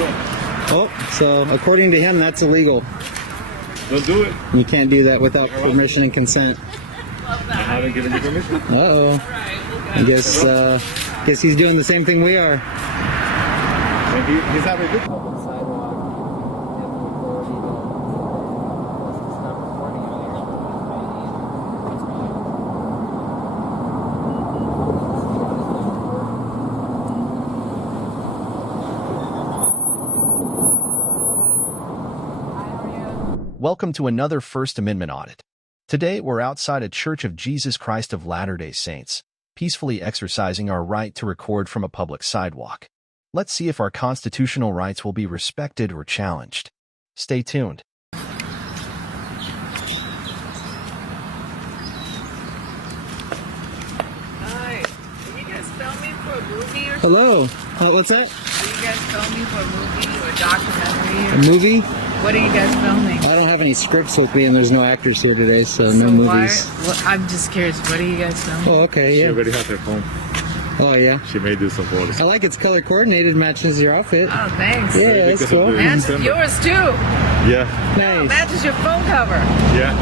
Oh, so according to him, that's illegal. Don't do it. You can't do that without permission and consent. I haven't given you permission. Uh-oh. I guess he's doing the same thing we are. He's having a good. Welcome to another First Amendment audit. Today, we're outside a Church of Jesus Christ of Latter-day Saints, peacefully exercising our right to record from a public sidewalk. Let's see if our constitutional rights will be respected or challenged. Stay tuned. Hi. Are you guys filming for a movie or something? Hello. What's that? Are you guys filming for a movie or a documentary? A movie? What are you guys filming? I don't have any scripts with me, and there's no actors here today, so no movies. I'm just curious. What are you guys filming? Oh, okay, She yeah. already has her phone. Oh, yeah. She may do some photos. I like it's color coordinated, matches your outfit. Oh, thanks. Yeah, that's Because of cool. the- Matches yours too. Yeah. Nice. Matches your phone cover. Yeah.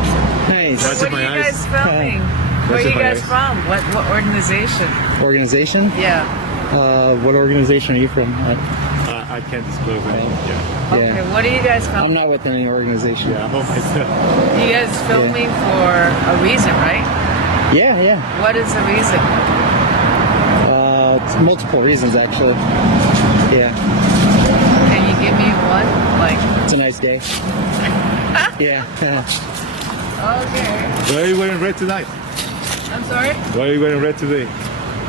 Nice. That's What in are you my eyes. guys filming? Where are you in my guys eyes. from? What organization? Organization? Yeah. What organization are you from? I can't disclose anything. Yeah. Okay. Yeah. What are you guys I'm filming? not with any organization. Yeah. I hope myself. You guys filming for a reason, right? Yeah, yeah. What is the reason? It's multiple reasons, actually. Yeah. Can you give me one? Like. It's a nice day. Yeah. Okay. Why are you wearing red tonight? I'm sorry. Why are you wearing red today?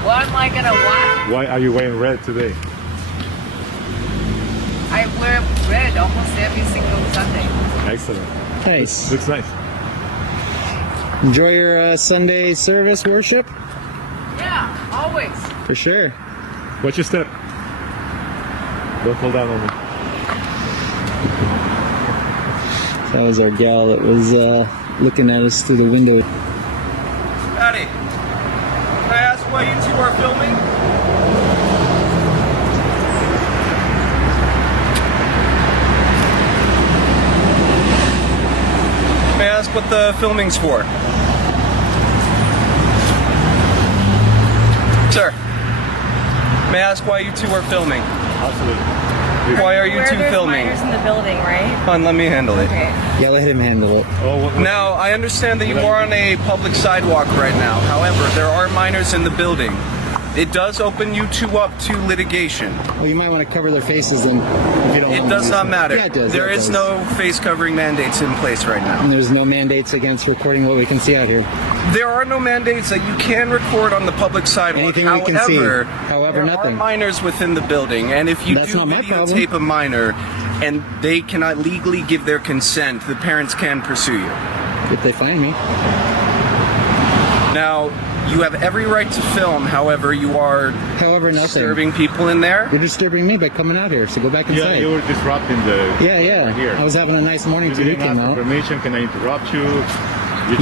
What am I gonna what? Why are you wearing red today? I wear red almost every single Sunday. Excellent. Nice. Looks nice. Enjoy your Sunday service worship? Yeah, always. For sure. Watch your step. Don't fall down on me. That was our gal that was looking at us through the window. Howdy. Can I ask why you two are filming? May I ask what the filming's for? Sir, may I ask why you two are filming? Absolutely. Why are you two There's filming? minors in the building, right? Fine, let me handle it. Okay. Yeah, let him handle it. Oh, what? Now, I understand that you are on a public sidewalk right now. However, there are minors in the building. It does open you two up to litigation. Well, you might want to cover their faces then, if you don't It want does to. not matter. Yeah, it does. There yeah, it is does. no face covering mandates in place right now. And there's no mandates against recording what we can see out here. There are no mandates that you can record on the public sidewalk. Anything we can see. However, there nothing. are minors within the building, and if you That's do not my problem. videotape a minor and they cannot legally give their consent, the parents can pursue you. If they find me. Now, you have every right to film, however, you are However, nothing. disturbing people in there. You're disturbing me by coming out here, so go back Yeah, inside. you were disrupting the. Yeah. Here. I was having a nice morning You till you didn't came ask out. for permission. Can I interrupt you?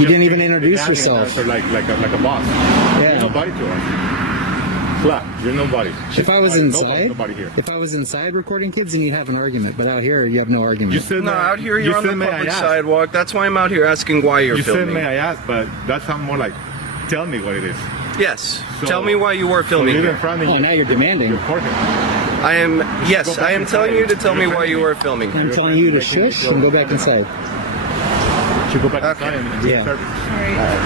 You didn't even introduce yourself. Like a boss. Yeah. You're nobody to us. Flat. You're nobody. If I was inside, Nobody here. if I was inside recording kids, then you'd have an argument. But out here, you have no argument. You said No, out here you're on the may I public ask? sidewalk. That's why I'm out here asking why you're You filming. said may I ask, but that sounds more like tell me what it is. Yes. So- Tell me why you were filming So leave here. in front of Oh, you. now you're demanding. Your forehead. I am, yes, Go back I am inside. telling you to tell me You're why you offending were me. filming here. I'm telling you to shush and go back inside. Should go back Okay. inside and do Yeah. the service.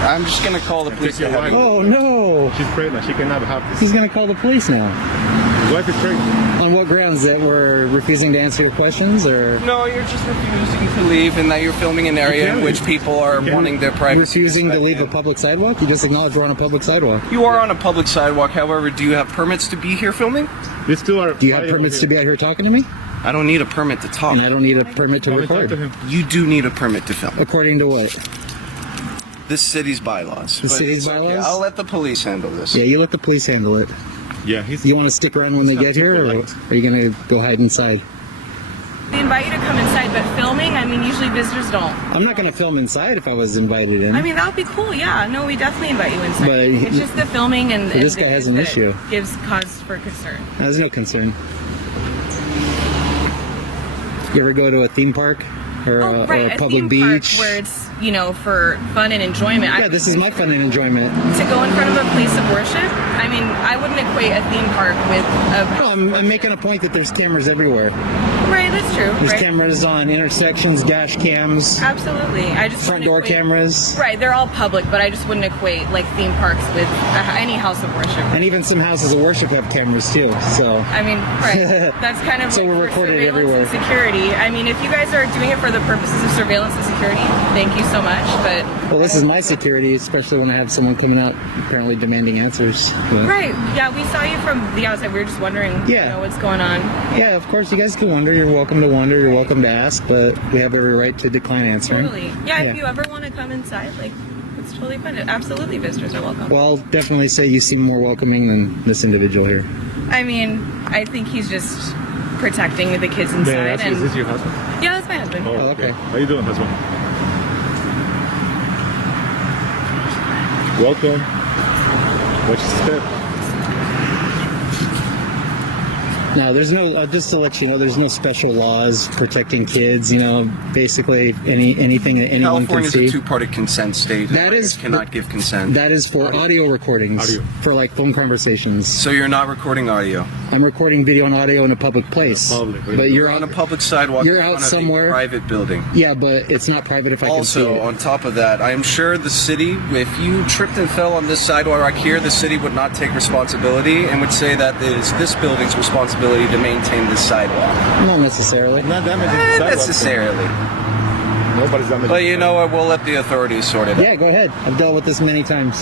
I'm just gonna call the police Take to your have wife. you. Oh no! She's pregnant. She cannot have this. He's gonna call the police now. His wife is pregnant. On what grounds? That we're refusing to answer your questions, or No, you're just refusing to leave, and that you're filming an area can in which leave. people are You can wanting their you're privacy. refusing to leave a public sidewalk? You just acknowledge we're on a public sidewalk. You are on a public sidewalk. However, do you have permits to be here filming? These two are. Do you have permits to be out here talking to me? I don't need a permit to talk. And I don't need a permit to Come and talk to record. him. You do need a permit to film. According to what? This city's bylaws. The But city's it's okay. bylaws? I'll let the police handle this. Yeah, you let the police handle it. Yeah, he's. You want to stick around when they get here, or are you gonna go hide inside? We invite you to come inside, but filming, I mean, usually visitors don't. I'm not gonna film inside if I was invited in. I mean, that would be cool, yeah. No, we definitely invite you inside. But it's just the filming and this and guy has an that issue. Gives cause for concern. There's no concern. You ever go to a theme park or, Oh, or right, a a public theme beach? park where it's, you know, for fun and enjoyment. Yeah, this is my fun and enjoyment. To go in front of a place of worship, I mean, I wouldn't equate a theme park with a... No, I'm making a point that there's cameras everywhere. Right, that's true. There's right? cameras on intersections, dash cams, Absolutely. I just front wouldn't door equate- cameras, Right, they're all public, but I just wouldn't equate like theme parks with any house of worship. and even some houses of worship have cameras too. So I mean, right. That's kind of So like we're for recorded surveillance everywhere. and security. I mean, if you guys are doing it for the purposes of surveillance and security, thank you so much. But well, this is my security, especially when I have someone coming out apparently demanding answers. But- right, yeah, we saw you from the outside. We were just wondering, Yeah. you know, what's going on. Yeah, of course, you guys can wonder. You're welcome to wonder. You're welcome to ask, but we have every right to decline answering. Totally. Yeah, Yeah. if you ever want to come inside, like, it's totally fun. Absolutely, visitors are welcome. Well, I'll definitely say you seem more welcoming than this individual here. I mean, I think he's just protecting the kids May I inside. ask you, is this your husband? Yeah, that's my husband. Oh, okay. How you doing, husband? Welcome. What's your step? No, there's no. Just to let you know, there's no special laws protecting kids. You know, basically anything that anyone can California's see. a two-party consent state. That is- cannot give consent. That is for audio recordings, Audio. for like phone conversations. So you're not recording audio. I'm recording video and audio in a public place, Public. but you're On a out. public sidewalk. You're in out front of a somewhere. private building. Yeah, but it's not private if I can see Also, it. on top of that, I am sure the city, if you tripped and fell on this sidewalk right here, the city would not take responsibility and would say that it is this building's responsibility to maintain this sidewalk. Not necessarily. Not damaging the Not sidewalk. necessarily. Nobody's damaging. But you know what? We'll let the authorities sort it out. Yeah, go ahead. I've dealt with this many times.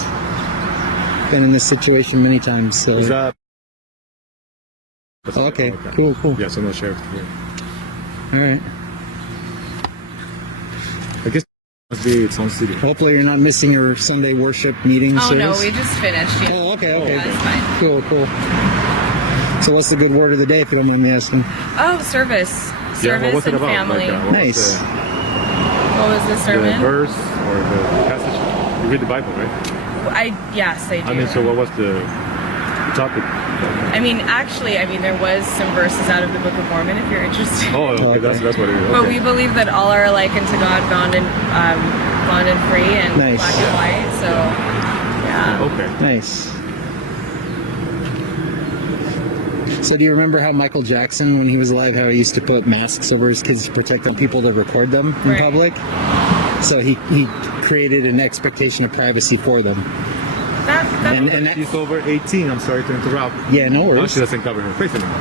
Been in this situation many times. So. Is that? Oh, okay. Cool. Yeah, so no sheriff. All right. I guess it must be its own city. Hopefully you're not missing your Sunday worship meeting Oh, no, service. we just finished. Yeah. Oh, okay. Yeah, it's fine. Cool. So what's the good word of the day, if you don't mind me asking? Oh, service. Yeah, Service what was it and about? family. Like, what Nice. was What was the the sermon? verse or the passage? You read the Bible, right? Yes, I do. I mean, so what was the topic? Actually, there was some verses out of the Book of Mormon if you're interested. Oh, okay, Okay. that's what it is. But Okay. we believe that all are alike unto God, bond and free, and Nice. black and white. So, yeah. Okay. Nice. So do you remember how Michael Jackson, when he was alive, how he used to put masks over his kids to protect on people to record them in Right. public? So he created an expectation of privacy for them. That And that, She's over 18. I'm sorry to interrupt. yeah, no No, worries. she doesn't cover her face anymore.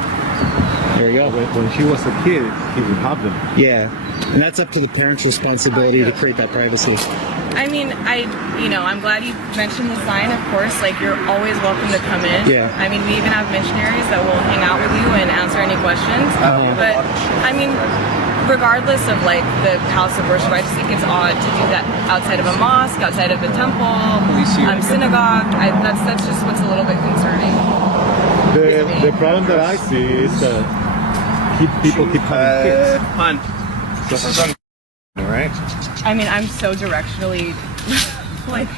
There you go. When she was a kid, he would have them. Yeah. And that's up to the parent's responsibility to create that privacy. I'm glad you mentioned the sign, of course. Like, you're always welcome to come in. Yeah. We even have missionaries that will hang out with you and answer any questions. But, regardless of, like, the house of worship, I just think it's odd to do that outside of a mosque, outside of a temple, synagogue. That's just what's a little bit concerning. The problem that I see is that people keep having kids. Hunt. This is on. Right? I'm so directionally, like,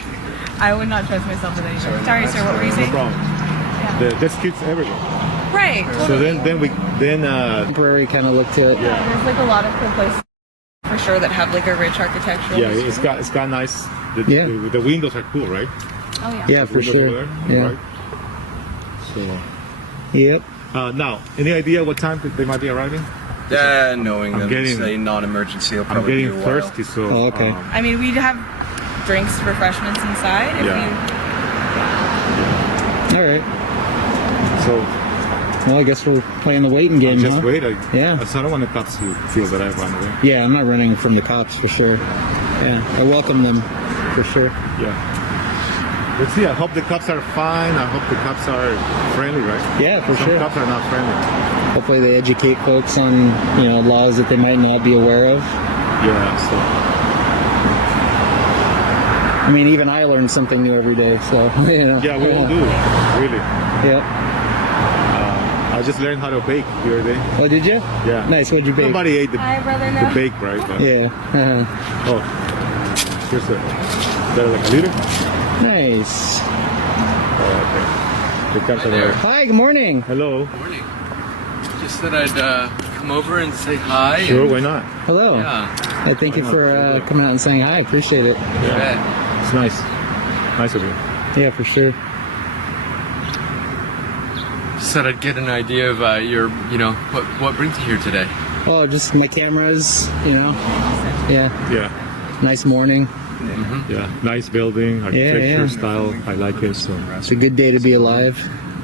I would not trust myself with anything. Sorry, sir, what were you No saying? problem. There's kids everywhere. Right, So totally. then Temporary kind of look to it. Yeah, there's like a lot of cool places for sure that have like a rich architectural yeah, history. it's got nice. Yeah. The windows are cool, right? Oh yeah. Yeah, for Windows sure. over there, Yeah. Right? So Yep. now, any idea what time they might be arriving? Knowing I'm that it's getting- a non-emergency, it'll I'm probably be a getting while. thirsty, so. Oh, okay. We'd have drinks, refreshments inside if Yeah. All right. So Well, I guess we're playing the waiting game, just huh? wait. Yeah. I don't want the cops to feel that I run away. Yeah, I'm not running from the cops for sure. Yeah, I welcome them for sure. Yeah. Let's see. I hope the cops are fine. I hope the cops are friendly, right? Yeah, for Some sure. cops are not friendly. Hopefully they educate folks on, laws that they might not be aware of. Yeah. So. Even I learn something new every day, so, Yeah, we all do. Really. Yep. I just learned how to bake the other day. Oh, did you? Yeah. Nice, what'd you bake? Nobody ate the brother, bake, right? But, Yeah. Oh, here's a. Is that like a liter? Nice. Oh, okay. The cops are there. Hi, good morning. Hello. Morning. Just thought I'd come over and say hi? Sure, why not? Hello. Yeah. I thank you for coming out and saying hi. Appreciate it. You bet. It's nice. Nice of you. Yeah, for sure. Just thought I'd get an idea of what brings you here today. Oh, just my cameras, Yeah. Yeah. Nice morning. Yeah. Nice building, architecture yeah. style. I like it. So It's a good day to be alive.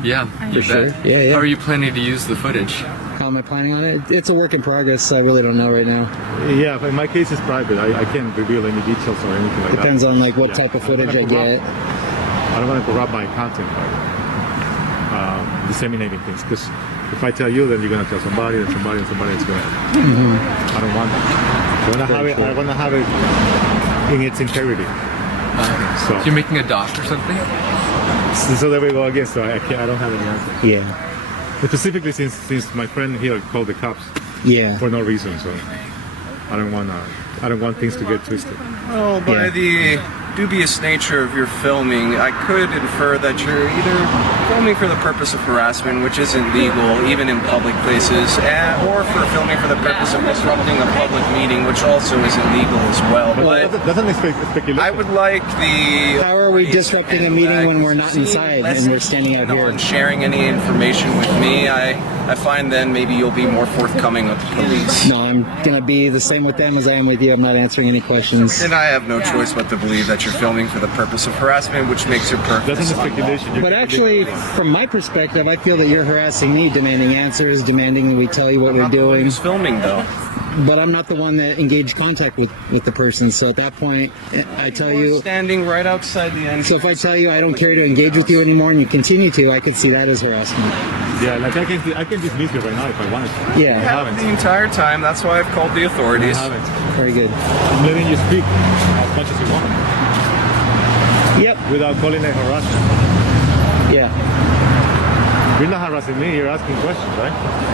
Yeah, For sure. Yeah. How are you planning to use the footage? How am I planning on it? It's a work in progress, so I really don't know right now. yeah, but in my case, it's private. I can't reveal any details or anything like Depends that. on like what Yeah. type of footage I get. I don't want to corrupt my content by disseminating things. Because if I tell you, then you're going to tell somebody, and somebody, and somebody is going to. I don't want that. I want to have it in its integrity. So You're making a doc or something? So there we go again. So I don't have any answer. Yeah. Specifically, since my friend here called the cops Yeah. for no reason, so I don't want things to get twisted. Well, by Yeah. the dubious nature of your filming, I could infer that you're either filming for the purpose of harassment, which isn't legal even in public places, or for filming for the purpose of disrupting a public meeting, which also isn't legal as well. But That's an speculation. I would like the... How are we disrupting a meeting when we're not inside and we're standing out here? And sharing any information with me, I find then maybe you'll be more forthcoming with the police. No, I'm gonna be the same with them as I am with you. I'm not answering any questions. And I have no choice but to believe that you're filming for the purpose of harassment, which makes your That's purpose an speculation. You're But actually, from my perspective, I feel that you're harassing me, demanding answers, demanding that we tell you what we're doing. Who's filming though? But I'm not the one that engaged contact with the person. So at that point, I tell you. Standing right outside the entrance. So if I tell you I don't care to engage with you anymore and you continue to, I could see that as harassment. Yeah, like I can dismiss you right now if I wanted to. You Yeah, haven't the entire time. That's why I've called the authorities. I haven't. very good. I'm letting you speak as much as you want Yep. without calling it harassment. Yeah. You're not harassing me. You're asking questions, right?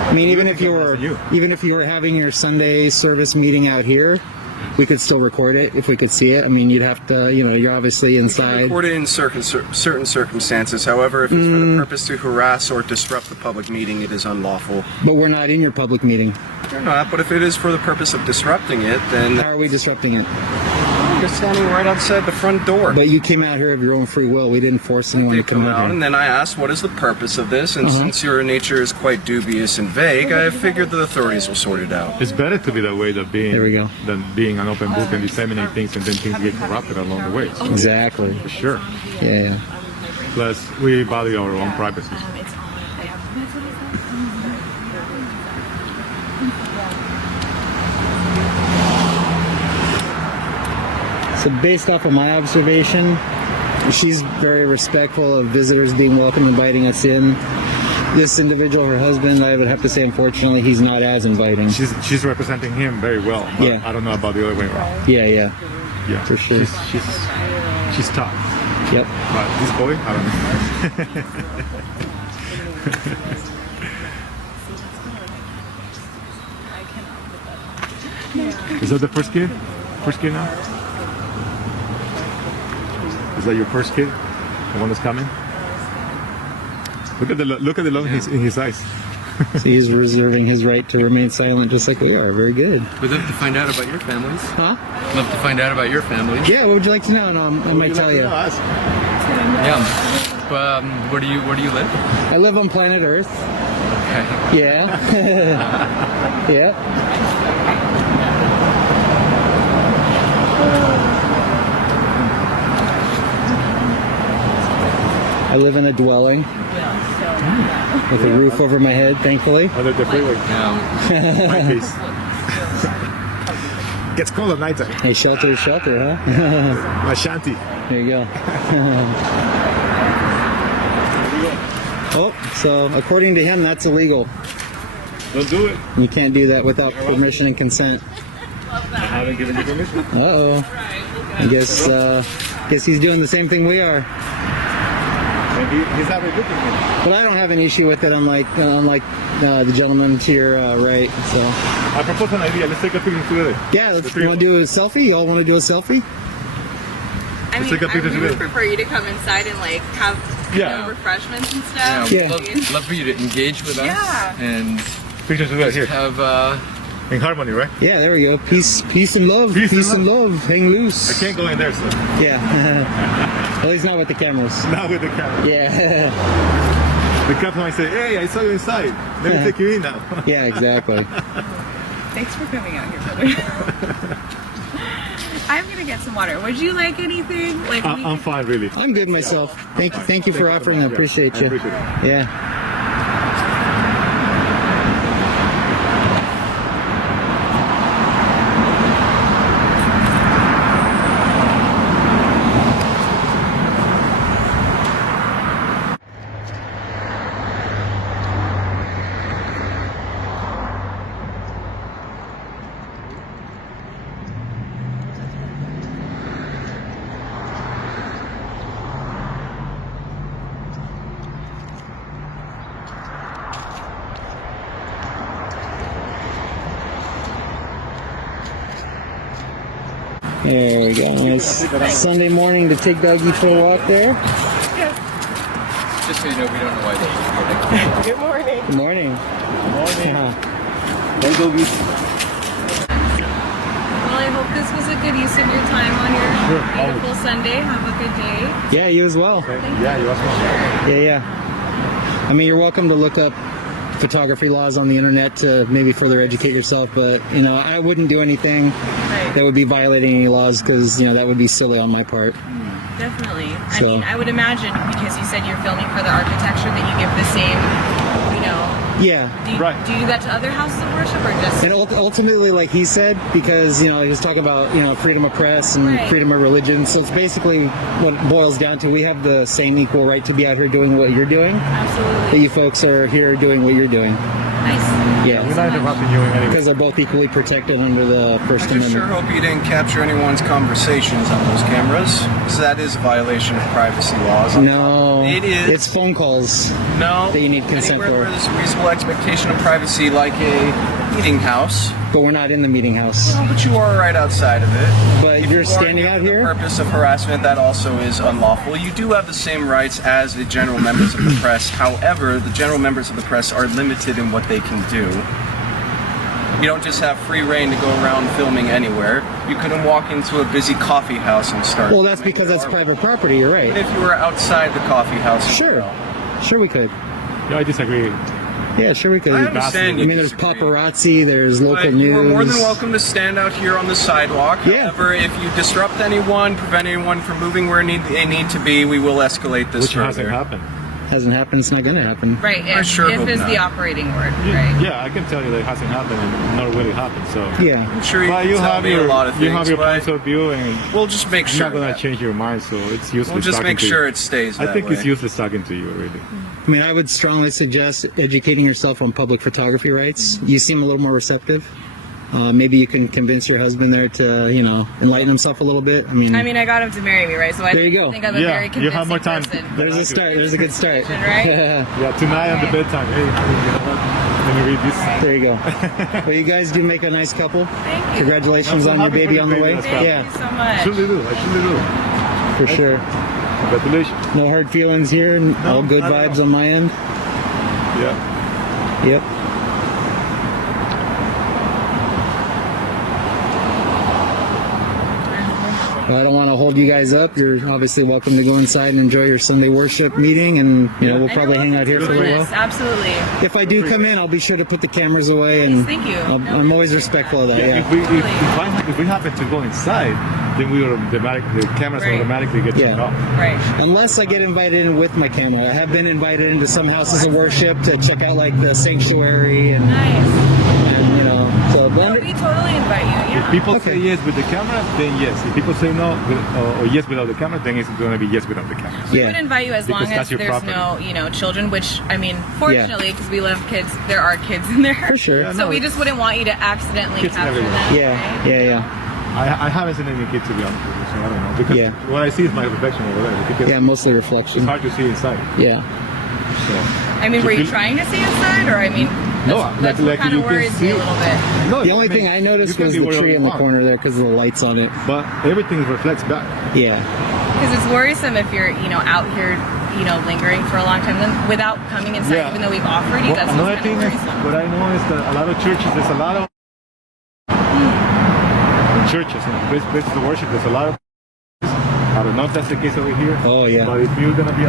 I mean, even if you were having your Sunday service meeting out here, we could still record it if we could see it. I mean, you'd have to, you're obviously inside. Record it in certain circumstances. However, if it's for the purpose to harass or disrupt the public meeting, it is unlawful. But we're not in your public meeting. You're not, but if it is for the purpose of disrupting it, then How are we disrupting it? you're standing right outside the front door. But you came out here of your own free will. We didn't force anyone They to come come out out, here. and then I asked, what is the purpose of this? And since your nature is quite dubious and vague, I figured the authorities will sort it out. It's better to be that way than being There we go. an open book and disseminate things and then things get corrupted along the way. So, Exactly. for sure. Yeah. Plus, we value our own privacy. So based off of my observation, she's very respectful of visitors being welcome, inviting us in. This individual, her husband, I would have to say, unfortunately, he's not as inviting. She's representing him very well. But Yeah. I don't know about the other way around. Yeah, yeah. Yeah, For sure. She's tough. Yep. But this boy, I don't know. Is that the first kid? First kid now? Is that your first kid? The one that's coming? Look at the look in his eyes. So he's reserving his right to remain silent just like we are. Very good. We'd love to find out about your families. Huh? Love to find out about your families. Yeah, what would you like to know? And I might tell you. Yeah. Where do you live? I live on planet Earth. Okay. Yeah. Yeah. I live in a dwelling with a roof over my head, thankfully. Under the freeway. Yeah. My case. Gets cold at night time. Hey, shelter is shelter, huh? My shanty. There you go. Oh, so according to him, that's illegal. Don't do it. You can't do that without permission and consent. I haven't given you permission. Uh-oh. I guess he's doing the same thing we are. And he's not rebuking me. But I don't have an issue with it, unlike the gentleman to your right. So I propose an idea. Let's take a picture together. yeah, let's want to do a selfie. You all want to do a selfie? I mean, take a picture I would together. prefer you to come inside and like have Yeah. refreshments and stuff. Yeah. Love for you to engage with us Yeah. and Pictures of that here. Have In harmony, right? Yeah, there we go. Peace and love. Peace and love. Hang loose. I can't go in there, so. Yeah. At least not with the cameras. Not with the camera. Yeah. The captain might say, hey, I saw you inside. Let me take you in now. Yeah, exactly. Thanks for coming out here, brother. I'm gonna get some water. Would you like anything? Like I'm fine, really. I'm good myself. Thank you for offering. I appreciate you. I appreciate it. Yeah. There we go. Nice Sunday morning to take doggy for a walk there. just so you know, we don't know why they Good morning. Good morning. Hey, doggies. Well, I hope this was a good use of your time on your beautiful Sunday. Have a good day. Yeah, you as well. Yeah, you also. Yeah. I mean, you're welcome to look up photography laws on the internet to maybe further educate yourself, but I wouldn't do anything that would be violating any laws, because that would be silly on my part. Definitely. I So- mean, I would imagine, because you said you're filming for the architecture, that you give the same, Yeah. do you, Right. do you do that to other houses of worship, or just... And ultimately, like he said, because he was talking about freedom of press and Right. freedom of religion. So it's basically what it boils down to. We have the same equal right to be out here doing what you're doing. But Absolutely. you folks are here doing what you're doing. Nice. Yeah. We're not interrupting you anyway. Because they're both equally protected under the First I just sure Amendment. hope you didn't capture anyone's conversations on those cameras, because that is a violation of privacy laws. No, It is. It's phone calls. No. That you need consent Anywhere for. where there's a reasonable expectation of privacy, like a meeting house. But we're not in the meeting house. No, but you are right outside of it. But If you're you are standing out for the here? purpose of harassment, that also is unlawful. You do have the same rights as the general members of the press. However, the general members of the press are limited in what they can do. You don't just have free reign to go around filming anywhere. You couldn't walk into a busy coffee house and start. Well, that's filming. because that's There are- private property. You're Even right. if you were outside the coffee house. as Sure. well. Sure, we could. Yeah, I disagree. Yeah, sure, we could. I understand you I mean, there's disagree. paparazzi. There's local But news. you are more than welcome to stand out here on the sidewalk. Yeah. However, if you disrupt anyone, prevent anyone from moving where they need to be, we will escalate this Which hasn't further. happened. Hasn't happened. It's not going to happen. Right, I if, sure if hope is not. the operating word, right? Yeah, I can tell you that it hasn't happened and not really happened. So. Yeah. I'm sure you But can you tell have me your a lot of things, you have your but points of view, and we'll just make it's sure. not gonna that- change your mind. So it's useless. We'll just talking make to sure you. it stays I that think way. it's useless talking to you already. I mean, I would strongly suggest educating yourself on public photography rights. You seem a little more receptive. Maybe you can convince your husband there to, enlighten himself a little bit. I mean, I got him to marry me, right? So I There you go. think I'm a Yeah, very you convincing have more time. person. there's a start. There's a good start. Right? Yeah, tonight on the bedtime. Hey, let me read this. There you go. Well, you guys do make a nice couple. Thank you. Congratulations I'm on your happy for baby your on the baby way. as well. Thank Yeah, you so I much. truly do. I truly do. for sure. Congratulations. No hard feelings here. All good not at vibes all. on my end. Yeah. Yep. Well, I don't want to hold you guys up. You're obviously welcome to go inside and enjoy your Sunday worship meeting, and we'll And probably you're hang out here for a welcome to little join while. us. Absolutely. If I do come in, I'll be sure to put the cameras away, and Thank you. I'm always respectful of that. Yeah, Yeah. if we happen to go inside, then the cameras Right. automatically get turned Yeah. off. Right. Unless I get invited in with my camera. I have been invited into some houses of worship to check out like the sanctuary and Nice. so. No, we totally invite you. Yeah. People Okay. say yes with the camera, then yes. If people say no or yes without the camera, then it's going to be yes without the camera. We Yeah. would invite you as Because long as that's your there's property. no, children. Which fortunately, because we love kids, there are kids in there. For sure. Yeah, So no, we just wouldn't want you to accidentally Kids capture everywhere. them. Yeah, right? yeah. I haven't seen any kids, to be honest with you, so I don't know. Because Yeah. what I see is my reflection over there. Because Yeah, mostly it's reflection. hard to see inside. Yeah. So. Were you feel- trying to see inside, or No, that's like what kind you of can worries see- me a little bit. No, The only thing I noticed you was can the be tree wherever in you the want, corner there because of the lights on it. But everything reflects back. Yeah. Because it's worrisome if you're, out here lingering for a long time then without coming inside, Yeah. even though we've offered you. Well, That another seems thing kind is, of worrisome. what I know is that a lot of churches, there's a lot of churches, places of worship, there's a lot of. I don't know if that's the case over here. Oh, yeah. But if you're gonna be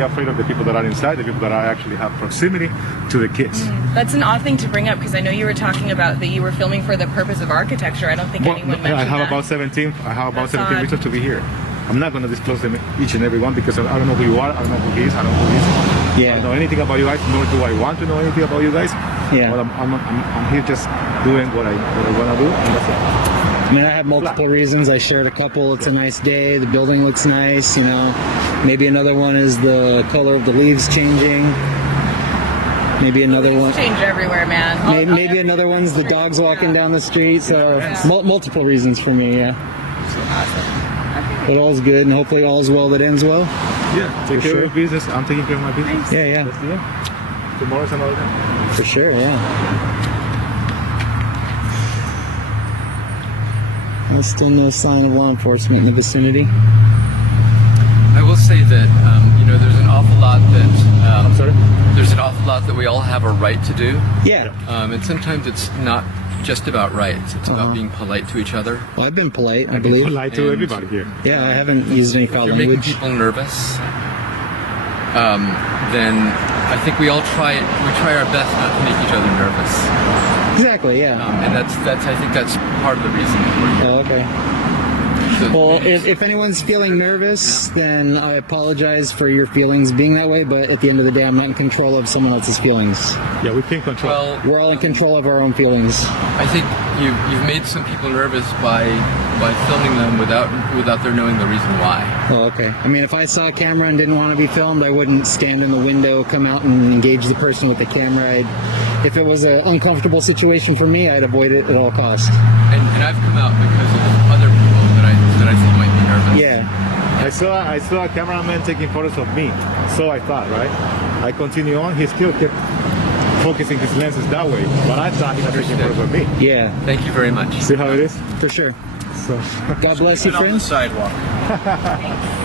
afraid of the people that are inside, the people that are actually have proximity to the kids. That's an odd thing to bring up because I know you were talking about that you were filming for the purpose of architecture. I don't think Well, anyone mentioned I have that. about 17. I have about That's 17 odd. reasons to be here. I'm not gonna disclose them each and every one because I don't know who you are. I don't know who he is. I don't know who he is. Yeah. I don't know anything about you guys, nor do I want to know anything about you guys. Yeah. But I'm here just doing what I want to do, and that's it. I mean, I have multiple reasons. I shared a couple. It's a nice day. The building looks nice. Maybe another one is the color of the leaves changing. Maybe another Leaves one. change everywhere, man. Maybe another one's the dogs walking down the street. So multiple reasons for me. Yeah. But all's good, and hopefully all's well that ends well. Yeah. Take care sure. of your business. I'm taking care of my business. Yeah, yeah. That's the end. Tomorrow's another day. For sure. Yeah. There's still no sign of law enforcement in the vicinity. I will say that there's an awful lot that I'm sorry? there's an awful lot that we all have a right to do, Yeah. and sometimes it's not just about rights. It's about being polite to each other. Well, I've been polite, I I believe. lie to And- everybody here. Yeah, I haven't used any foul If you're making language. people nervous, then I think we try our best not to make each other nervous, Exactly. Yeah. and that's I think that's part of the reason that we're here. Oh, okay. So- Well, if anyone's feeling nervous, then I apologize for your feelings being that way. But at the end of the day, I'm not in control of someone else's feelings. Yeah, we can't control. well, We're all in control of our own feelings. I think you've made some people nervous by filming them without their knowing the reason why. Oh, okay. I mean, if I saw a camera and didn't want to be filmed, I wouldn't stand in the window, come out and engage the person with the camera. If it was an uncomfortable situation for me, I'd avoid it at all costs. And I've come out because of other people that I think might be nervous. Yeah. I saw a cameraman taking photos of me. So I thought, right? I continue on. He still kept focusing his lenses that way, but I thought he was taking photos of me. Yeah. Thank you very much. See how it is? For sure. So God bless you, Get on the friends. sidewalk.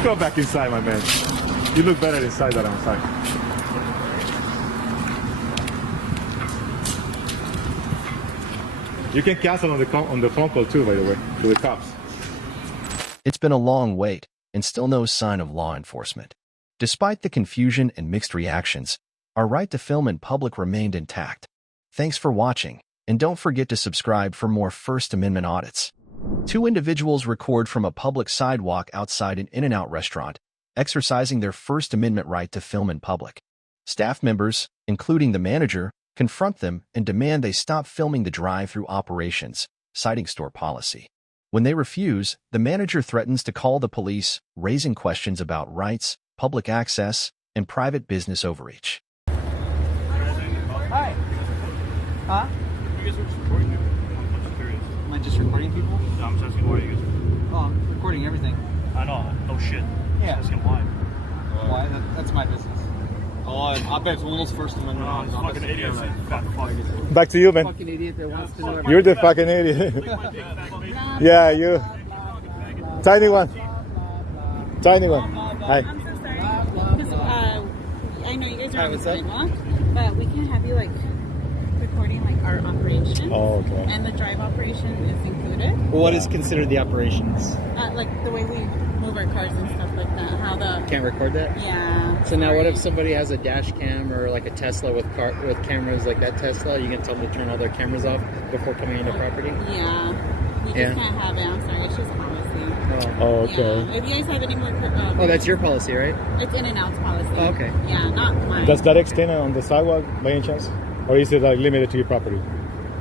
go back inside, my man. You look better inside than outside. You can cancel on the phone call too, by the way, to the cops. It's been a long wait, and still no sign of law enforcement. Despite the confusion and mixed reactions, our right to film in public remained intact. Thanks for watching, and don't forget to subscribe for more First Amendment audits. Two individuals record from a public sidewalk outside an In-N-Out restaurant, exercising their First Amendment right to film in public. Staff members, including the manager, confront them and demand they stop filming the drive-through operations, citing store policy. When they refuse, the manager threatens to call the police, raising questions about rights, public access, and private business overreach. Hi. Huh? You guys are just recording people. I'm just curious. Am I just recording people? No, I'm just asking why you guys. Oh, I'm recording everything. I know. Oh shit. Yeah. Just asking why. Why? That's my business. Oh, I bet it's one of those First Amendment. No, it's I'll bet fucking it's idiots. camera. Fat fuck. Back to you, man. Fucking idiot that wants to know everything. You're the fucking idiot. Yeah, you. Tiny one. Tiny one. Hi. I'm so sorry. Because I know you guys are on the what's up? sidewalk, but we can't have you recording our operation. Oh, okay. And the drive operation is included. What is considered the operations? Like the way we move our cars and stuff like that. How the Can't record that? yeah. So now what if sorry. somebody has a dash cam or like a Tesla with cameras like that Tesla? You can tell them to turn all their cameras off before coming into property? Yeah. We Yeah. just can't have it. I'm sorry. It's just policy. Oh. Oh, okay. Yeah. If you guys have any more, Oh, that's your policy, right? It's in and out policy. Oh, okay. Yeah, not mine. Does that extend on the sidewalk by any chance? Or is it limited to your property?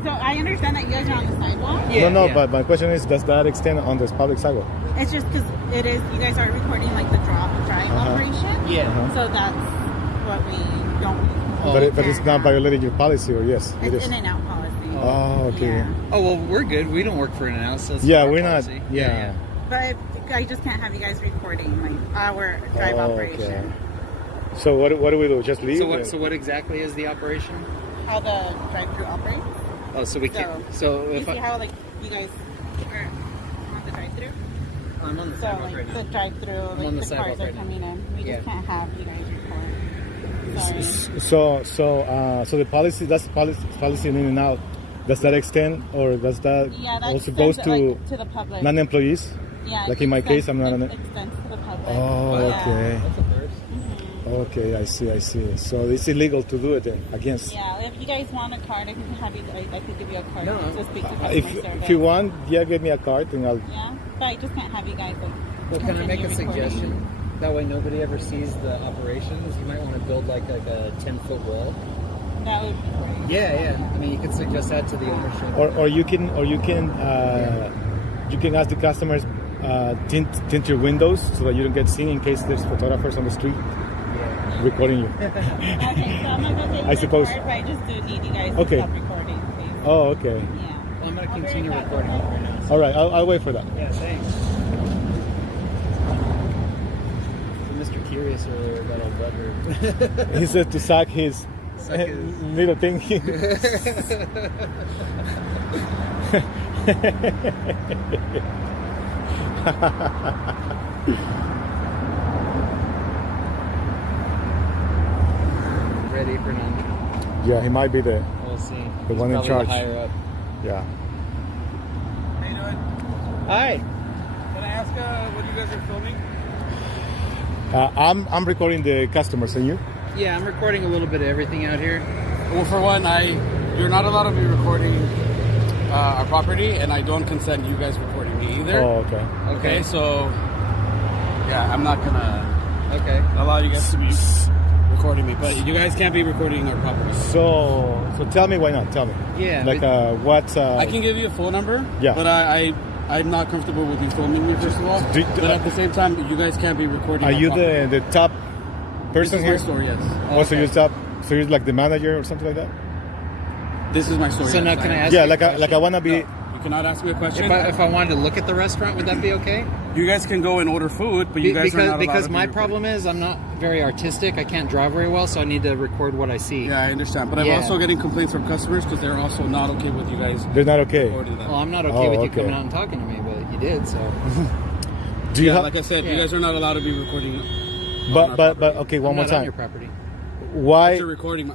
So I understand that you guys are on the sidewalk. No, but my question is, does that extend on this public sidewalk? It's just because it is. You guys are recording the drive operation. Yeah. So that's what we don't. But it's not violating your policy, or yes? It It's is. in and out policy. Oh, okay. Yeah. Oh, well, we're good. We don't work for In-N-Out, so it's Yeah, our we're not. policy. Yeah. But I just can't have you guys recording our drive Oh, operation. okay. So what do we do? Just leave? So what exactly is the operation? How the drive-through operates. Oh, so we can't. So You if see I, how you guys are on the drive-through. I'm on the So sidewalk like right now. the drive-through, on like the the sidewalk cars are right now. coming in. We Yeah. just can't have you guys record. Sorry. So the policy, that's policy in and out. Does that extend, or does that Yeah, that also extends goes it, to like, to the public. non-employees? Yeah, Like it in my extends- case, I'm not it an. extends to the public. Oh, Yeah. okay. That's a first. Okay, I see. So it's illegal to do it then, against. Yeah, if you guys want a card, I can have you. I could give you a card No. to speak to customer If service. you want, yeah, give me a card and I'll. Yeah, but I just can't have you guys. Like, Well, can I make a continue recording. suggestion? That way nobody ever sees the operations. You might want to build like a 10-foot wall. That would be great. Yeah. I mean, you could suggest that to the ownership. Or you can ask the customers tint your windows so that you don't get seen in case there's photographers on the street recording you. Okay, so I'm gonna go take I the suppose- card, but I just do need you guys to Okay. stop recording, please. Oh, okay. Yeah. Well, I'm going to continue recording it right now. All right, I'll wait for that. Yeah, thanks. Mr. Curious earlier about old Butler. He said to sack his little thing. Red apron on. Yeah, he might be the We'll see. The He's one in probably charge. Higher up. yeah. How you doing? Hi. Can I ask what you guys are filming? I'm recording the customers, and you? Yeah, I'm recording a little bit of everything out here. Well, for one, you're not allowed to be recording our property, and I don't consent you guys recording me either. Oh, okay. Okay, so yeah, I'm not gonna Okay. allow you guys to be recording me, but you guys can't be recording our property. So tell me why not? Tell me. Yeah. Like what? I can give you a phone number. Yeah. But I'm not comfortable with you filming me, first of all. But at the same time, you guys can't be recording. Are our you property. the top This person is here? my store, yes. Oh, so you're top. So you're like the manager or something like that? This is my store. So yes. now can I ask Yeah, you a like I question? wanna be. You cannot ask me a question. If I wanted to look at the restaurant, would that be okay? You guys can go and order food, but you guys are not allowed because to be my recording. problem is I'm not very artistic. I can't draw very well, so I need to record what I see. Yeah, I understand. But I'm Yeah. also getting complaints from customers because they're also not okay with you guys They're not okay. recording them. Well, I'm not okay Oh, with you okay. coming out and talking to me, but you did, so. Do you Yeah, have? like I said, Yeah. you guys are not allowed to be recording. But okay, one I'm more not on time. your property. Why? You're recording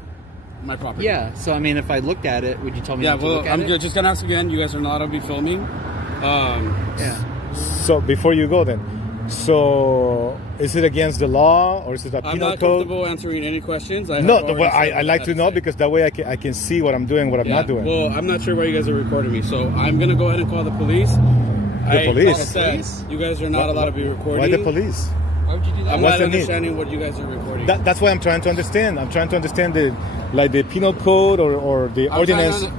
my property. Yeah, so I mean, if I looked at it, would you tell me Yeah, not to well, look at I'm it? just gonna ask again. You guys are not allowed to be filming. Yeah. So before you go, then, so is it against the law or is it a I'm penal not code? comfortable answering any questions. I No, have well, already said I what like have to know say. because that way I can see what I'm doing, what I'm Yeah, not doing. Well, I'm not sure why you guys are recording me, so I'm gonna go ahead and call the police. The police? Like I said, you guys are not allowed to be recording. Why the police? Why would you do that? I'm What's not the need? understanding what you guys are recording. That's why I'm trying to understand. I'm trying to understand the penal code or the I'm ordinance. trying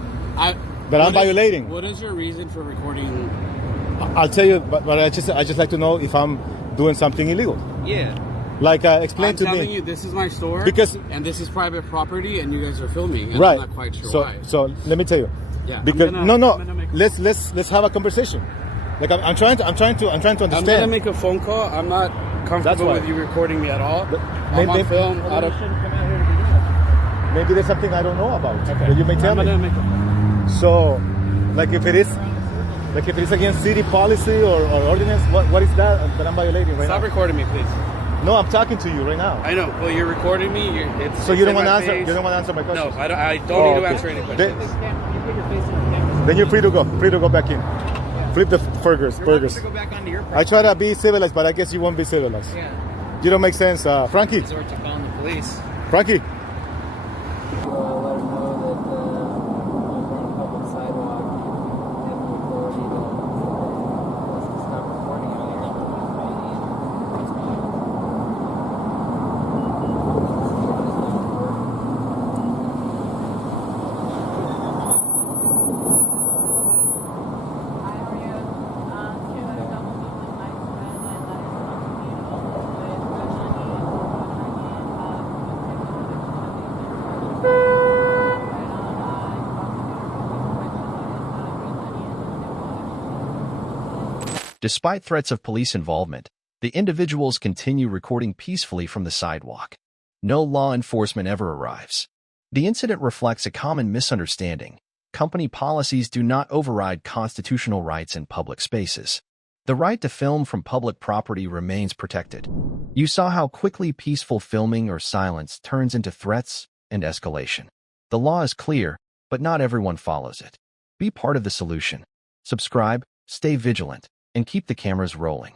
to- that I'm what is- violating. What is your reason for recording? I'll tell you, but I just like to know if I'm doing something illegal. Yeah. Like explain I'm to telling me. you, this is my store. Because- and this is private property, and you guys are filming. And Right. I'm not quite sure so why. so let me tell you. Yeah, I'm Because gonna- no, I'm gonna make- let's have a conversation. Like I'm trying to understand. I'm gonna make a phone call. I'm not comfortable why. with you recording me at all. Maybe- I'm on film. Out of, Maybe there's something I don't know about that you may tell I'm me. gonna make a, So, like if it is against city policy or ordinance, what is that I'm violating right stop now? recording me, please. No, I'm talking to you right now. I know. Well, you're recording me. So you don't want to to answer? You don't want to answer my No, questions? I don't Oh, need to okay. answer any questions. Then you're free to go. Free to go back in. Flip the burgers. You're welcome to go back onto your property. I try to be civilized, but I guess you won't be civilized. Yeah. You don't make sense, Frankie. Resort to calling the police. Frankie. Despite threats of police involvement, the individuals continue recording peacefully from the sidewalk. No law enforcement ever arrives. The incident reflects a common misunderstanding. Company policies do not override constitutional rights in public spaces. The right to film from public property remains protected. You saw how quickly peaceful filming or silence turns into threats and escalation. The law is clear, but not everyone follows it. Be part of the solution. Subscribe, stay vigilant, and keep the cameras rolling.